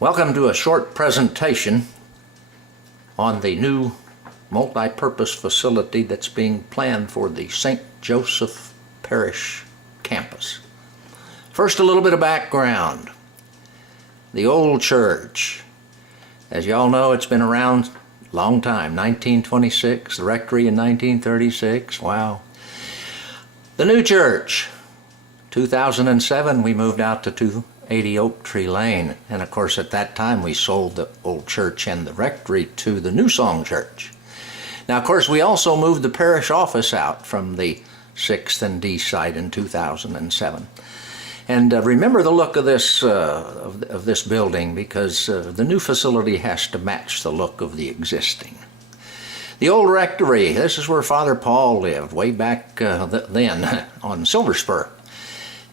Welcome to a short presentation on the new multi-purpose facility that's being planned for the St. Joseph Parish campus. First, a little bit of background. The old church, as you all know, it's been around a long time, 1926, the rectory in 1936, wow. The new church, 2007, we moved out to 280 Oak Tree Lane, and of course at that time we sold the old church and the rectory to the New Song Church. Now of course we also moved the parish office out from the 6th and D site in 2007. And remember the look of this building, because the new facility has to match the look of the existing. The old rectory, this is where Father Paul lived way back then on Silver Spur.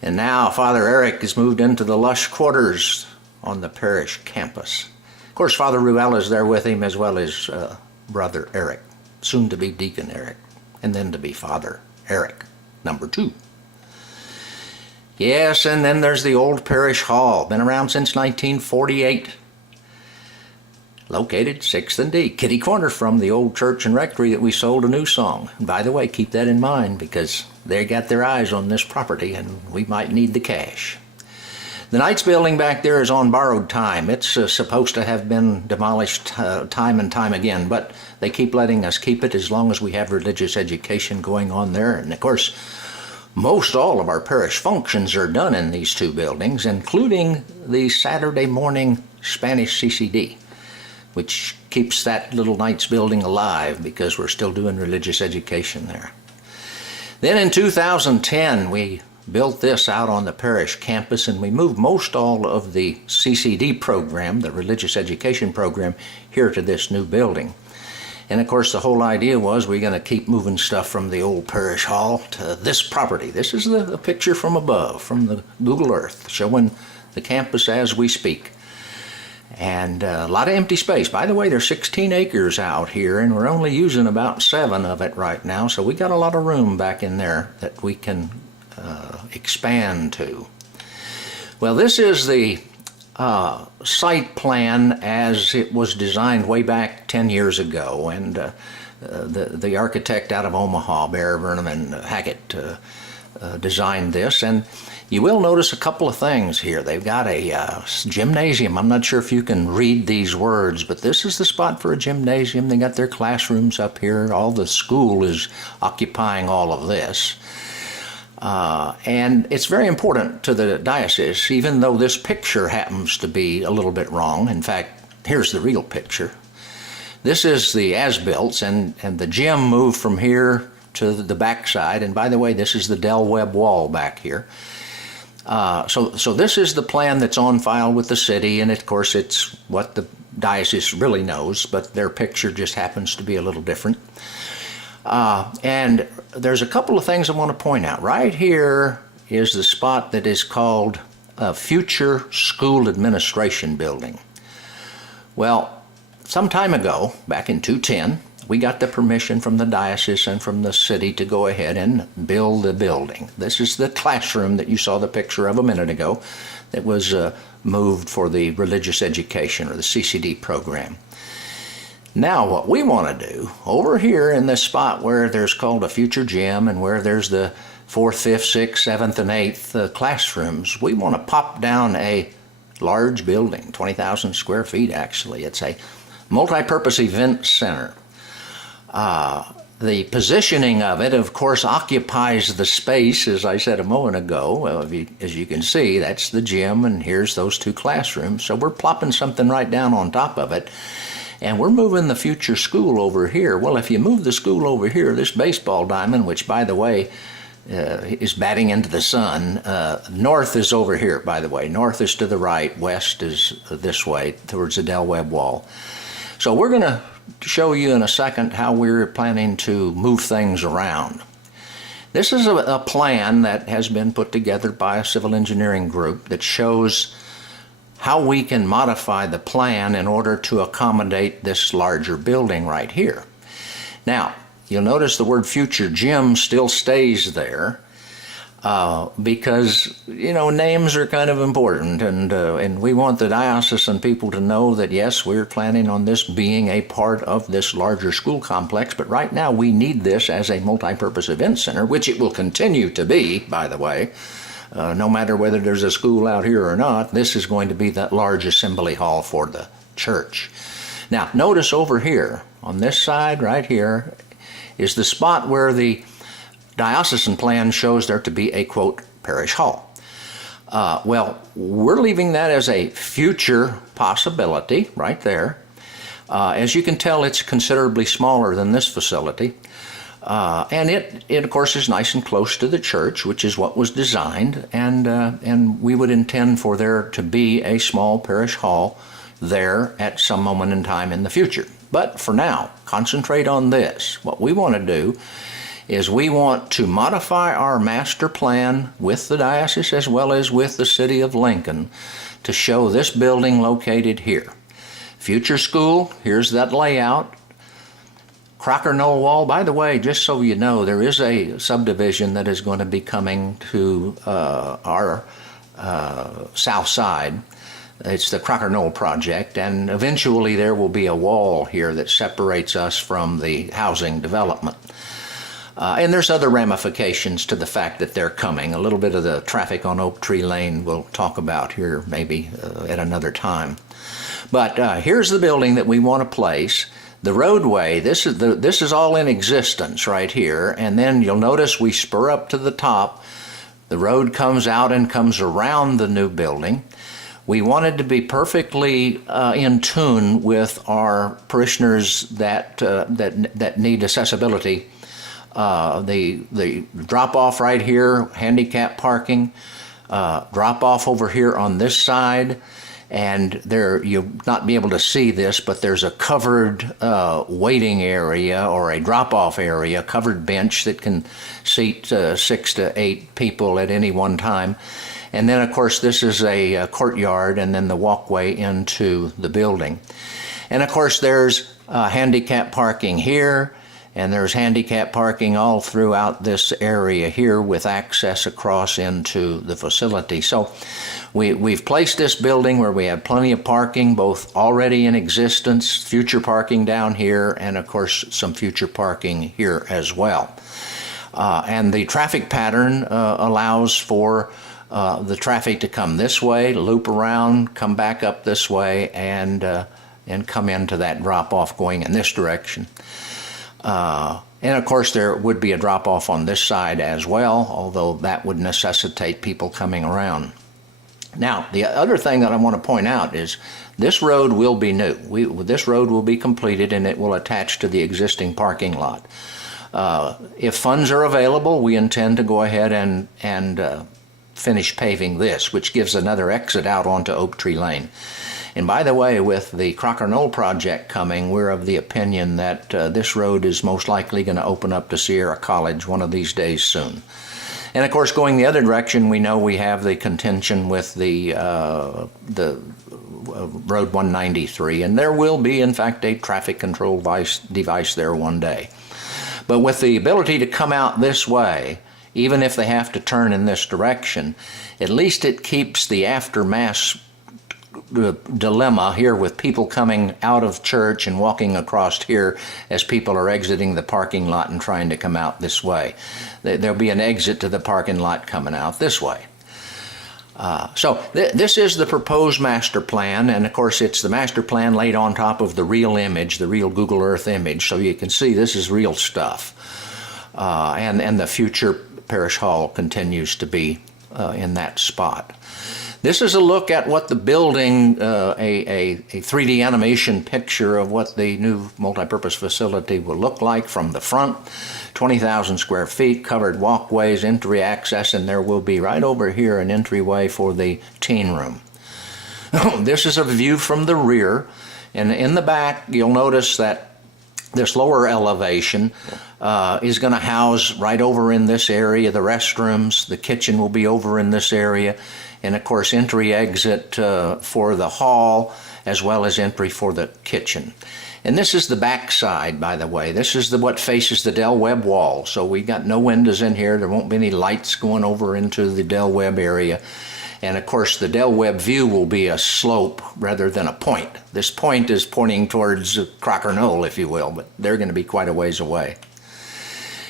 And now Father Eric has moved into the lush quarters on the parish campus. Of course, Father Ruel is there with him, as well as Brother Eric, soon to be Deacon Eric, and then to be Father Eric, number 2. Yes, and then there's the old parish hall, been around since 1948. Located 6th and D, kitty corner from the old church and rectory that we sold to New Song. And by the way, keep that in mind, because they got their eyes on this property and we might need the cash. The Knights building back there is on borrowed time. It's supposed to have been demolished time and time again, but they keep letting us keep it as long as we have religious education going on there. And of course, most all of our parish functions are done in these two buildings, including the Saturday morning Spanish CCD, which keeps that little Knights building alive because we're still doing religious education there. Then in 2010, we built this out on the parish campus, and we moved most all of the CCD program, the religious education program, here to this new building. And of course, the whole idea was we're going to keep moving stuff from the old parish hall to this property. This is the picture from above, from the Google Earth, showing the campus as we speak. And a lot of empty space. By the way, there's 16 acres out here, and we're only using about 7 of it right now, so we got a lot of room back in there that we can expand to. Well, this is the site plan as it was designed way back 10 years ago, and the architect out of Omaha, Bear, Burnham, and Hackett, designed this. And you will notice a couple of things here. They've got a gymnasium. I'm not sure if you can read these words, but this is the spot for a gymnasium. They got their classrooms up here. All the school is occupying all of this. And it's very important to the diocese, even though this picture happens to be a little bit wrong. In fact, here's the real picture. This is the as-built, and the gym moved from here to the backside. And by the way, this is the Del Webb wall back here. So this is the plan that's on file with the city, and of course it's what the diocese really knows, but their picture just happens to be a little different. And there's a couple of things I want to point out. Right here is the spot that is called a future school administration building. Well, some time ago, back in 2010, we got the permission from the diocese and from the city to go ahead and build the building. This is the classroom that you saw the picture of a minute ago that was moved for the religious education, or the CCD program. Now what we want to do over here in this spot where there's called a future gym, and where there's the 4th, 5th, 6th, 7th, and 8th classrooms, we want to pop down a large building, 20,000 square feet actually. It's a multi-purpose event center. The positioning of it, of course, occupies the space, as I said a moment ago. Well, as you can see, that's the gym, and here's those 2 classrooms. So we're plopping something right down on top of it, and we're moving the future school over here. Well, if you move the school over here, this baseball diamond, which, by the way, is batting into the sun, north is over here, by the way. North is to the right, west is this way, towards the Del Webb wall. So we're going to show you in a second how we're planning to move things around. This is a plan that has been put together by a civil engineering group that shows how we can modify the plan in order to accommodate this larger building right here. Now, you'll notice the word future gym still stays there. because, you know, names are kind of important, and we want the diocesan people to know that, yes, we're planning on this being a part of this larger school complex, but right now we need this as a multi-purpose event center, which it will continue to be, by the way. No matter whether there's a school out here or not, this is going to be that large assembly hall for the church. Now, notice over here, on this side right here, is the spot where the diocesan plan shows there to be a, quote, parish hall. Well, we're leaving that as a future possibility right there. As you can tell, it's considerably smaller than this facility. And it, of course, is nice and close to the church, which is what was designed, and we would intend for there to be a small parish hall there at some moment in time in the future. But for now, concentrate on this. What we want to do is we want to modify our master plan with the diocese as well as with the city of Lincoln to show this building located here. Future school, here's that layout. Crocker Knoll Wall, by the way, just so you know, there is a subdivision that is going to be coming to our south side. It's the Crocker Knoll project, and eventually there will be a wall here that separates us from the housing development. And there's other ramifications to the fact that they're coming. A little bit of the traffic on Oak Tree Lane we'll talk about here maybe at another time. But here's the building that we want to place. The roadway, this is all in existence right here, and then you'll notice we spur up to the top. The road comes out and comes around the new building. We wanted to be perfectly in tune with our parishioners that need accessibility. The drop-off right here, handicap parking, drop-off over here on this side, and there you'll not be able to see this, but there's a covered waiting area or a drop-off area, covered bench that can seat 6 to 8 people at any one time. And then, of course, this is a courtyard and then the walkway into the building. And, of course, there's handicap parking here, and there's handicap parking all throughout this area here with access across into the facility. So we've placed this building where we have plenty of parking, both already in existence, future parking down here, and of course some future parking here as well. And the traffic pattern allows for the traffic to come this way, loop around, come back up this way, and come into that drop-off going in this direction. And of course there would be a drop-off on this side as well, although that would necessitate people coming around. Now, the other thing that I want to point out is this road will be new. This road will be completed and it will attach to the existing parking lot. If funds are available, we intend to go ahead and finish paving this, which gives another exit out onto Oak Tree Lane. And by the way, with the Crocker Knoll project coming, we're of the opinion that this road is most likely going to open up to Sierra College one of these days soon. And of course, going the other direction, we know we have the contention with the Road 193, and there will be, in fact, a traffic control device there one day. But with the ability to come out this way, even if they have to turn in this direction, at least it keeps the after-Mass dilemma here with people coming out of church and walking across here as people are exiting the parking lot and trying to come out this way. There'll be an exit to the parking lot coming out this way. So this is the proposed master plan, and of course it's the master plan laid on top of the real image, the real Google Earth image, so you can see this is real stuff. And the future parish hall continues to be in that spot. This is a look at what the building, a 3D animation picture of what the new multipurpose facility will look like from the front. 20,000 square feet, covered walkways, entry access, and there will be right over here an entryway for the teen room. This is a view from the rear, and in the back you'll notice that this lower elevation is going to house right over in this area the restrooms. The kitchen will be over in this area, and of course entry exit for the hall as well as entry for the kitchen. And this is the back side, by the way. This is what faces the Del Webb wall. So we got no windows in here. There won't be any lights going over into the Del Webb area. And of course, the Del Webb view will be a slope rather than a point. This point is pointing towards Crocker Knoll, if you will, but they're going to be quite a ways away.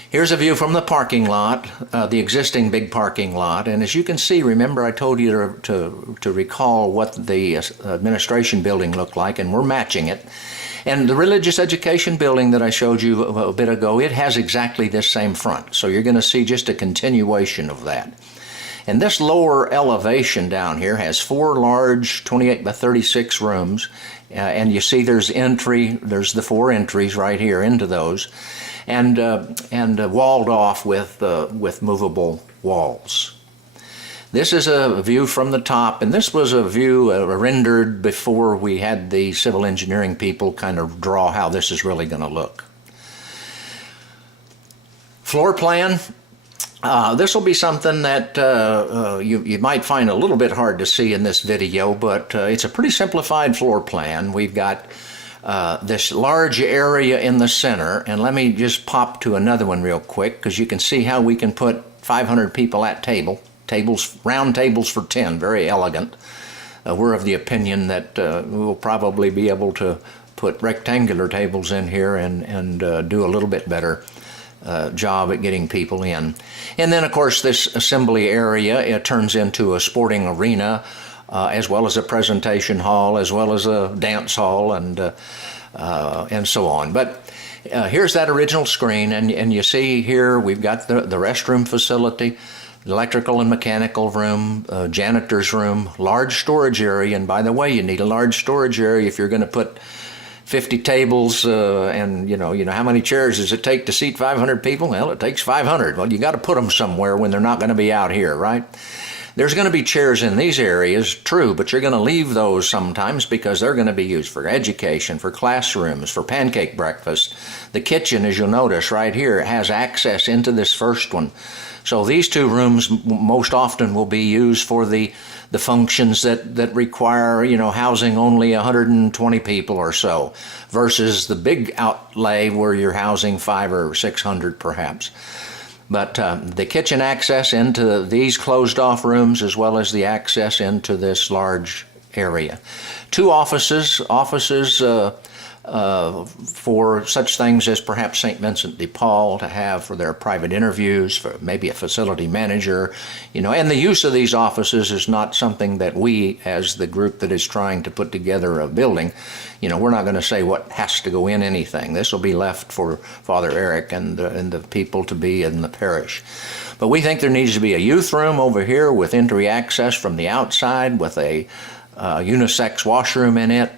Here's a view from the parking lot, the existing big parking lot. And as you can see, remember I told you to recall what the administration building looked like, and we're matching it. And the religious education building that I showed you a bit ago, it has exactly this same front. So you're going to see just a continuation of that. And this lower elevation down here has 4 large 28 by 36 rooms. And you see there's the 4 entries right here into those. And walled off with movable walls. This is a view from the top, and this was a view rendered before we had the civil engineering people kind of draw how this is really going to look. Floor plan. This will be something that you might find a little bit hard to see in this video, but it's a pretty simplified floor plan. We've got this large area in the center, and let me just pop to another one real quick because you can see how we can put 500 people at tables, round tables for 10, very elegant. We're of the opinion that we'll probably be able to put rectangular tables in here and do a little bit better job at getting people in. And then of course this assembly area, it turns into a sporting arena, as well as a presentation hall, as well as a dance hall, and so on. But here's that original screen, and you see here we've got the restroom facility, electrical and mechanical room, janitor's room, large storage area. And by the way, you need a large storage area if you're going to put 50 tables, and you know how many chairs does it take to seat 500 people? Well, it takes 500. Well, you got to put them somewhere when they're not going to be out here, right? There's going to be chairs in these areas, true, but you're going to leave those sometimes because they're going to be used for education, for classrooms, for pancake breakfast. The kitchen, as you'll notice right here, has access into this first one. So these 2 rooms most often will be used for the functions that require, housing only 120 people or so, versus the big outlay where you're housing 500 or 600 perhaps. But the kitchen access into these closed off rooms, as well as the access into this large area. 2 offices for such things as perhaps St. Vincent de Paul to have for their private interviews, for maybe a facility manager, and the use of these offices is not something that we, as the group that is trying to put together a building, we're not going to say what has to go in anything. This will be left for Father Eric and the people to be in the parish. But we think there needs to be a youth room over here with entry access from the outside with a unisex washroom in it.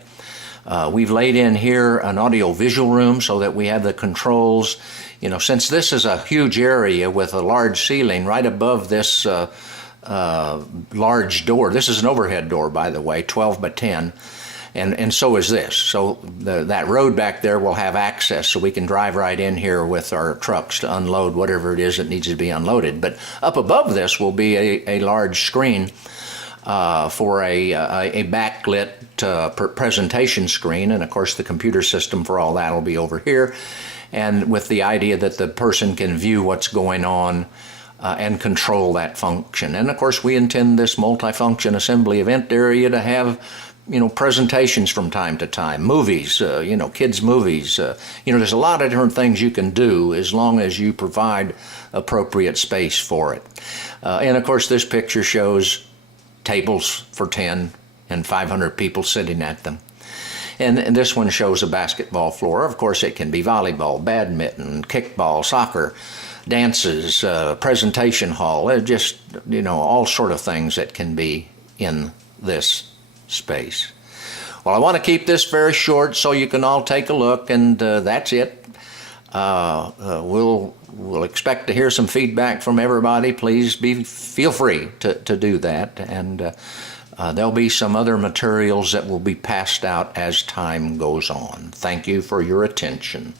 We've laid in here an audio-visual room so that we have the controls. Since this is a huge area with a large ceiling right above this large door. This is an overhead door, by the way, 12 by 10, and so is this. So that road back there will have access, so we can drive right in here with our trucks to unload whatever it is that needs to be unloaded. But up above this will be a large screen for a backlit presentation screen, and of course the computer system for all that will be over here, and with the idea that the person can view what's going on and control that function. And of course we intend this multifunction assembly event area to have presentations from time to time, movies, kids movies, there's a lot of different things you can do as long as you provide appropriate space for it. And of course this picture shows tables for 10 and 500 people sitting at them. And this one shows a basketball floor. Of course, it can be volleyball, badminton, kickball, soccer, dances, presentation hall, just, all sort of things that can be in this space. Well, I want to keep this very short so you can all take a look, and that's it. We'll expect to hear some feedback from everybody. Please feel free to do that, and there'll be some other materials that will be passed out as time goes on. Thank you for your attention.